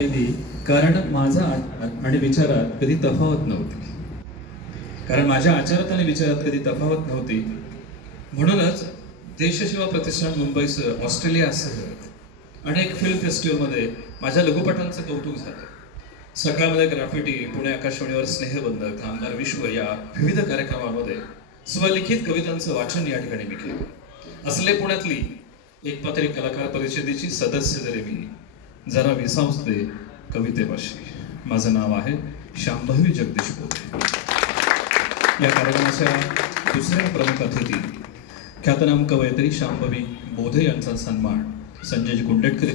कारण माझा आणि विचारात कधी तफावत नव्हती. कारण माझ्या आचारात आणि विचारात कधी तफावत नव्हती. म्हणूनच देशसेवा प्रतिष्ठान मुंबईसह ऑस्ट्रेलियासह अनेक फिल्म फेस्टिवलमध्ये माझ्या लघुपटांचं कौतुक झालं. सकाळमध्ये ग्राफिटी, पुणे आकाशवाणीवर स्नेहबंधक, कामगार विश्व या विविध कार्यक्रमांमध्ये स्वलिखित कवितांचं वाचन या ठिकाणी मी केलं. असले पुण्यातली एकपात्री कलाकार परिषदेची सदस्य जरी मी, जरा विसावते कवितेपाशी. माझं नाव आहे शांभवी जगदीश बोधे. या कार्यक्रमाच्या दुसऱ्या प्रमुख अतिथी ख्यातनाम कवयित्री शांभवी बोधे यांचा सन्मान संजय कुंडेटकर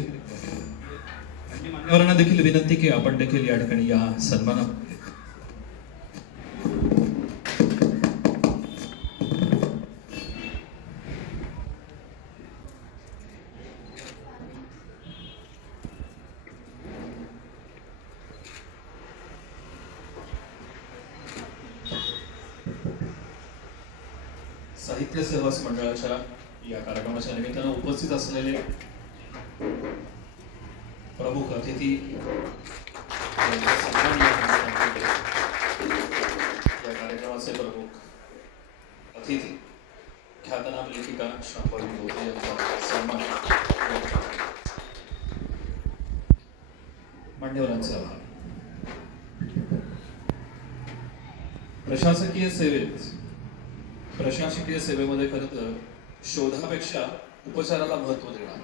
आणि मान्यवरांना देखील विनंती की आपण देखील या ठिकाणी या सन्मानात साहित्य सहवास मंडळाच्या या कार्यक्रमाच्या निमित्तानं उपस्थित असलेले प्रमुख अतिथी, या कार्यक्रमाचे प्रमुख अतिथी ख्यातनाम लेखिका शांभवी बोधे यांचा सन्मान, मान्यवरांचे आभार. प्रशासकीय सेवेमध्ये खरं तर शोधापेक्षा उपचाराला महत्त्व देणार.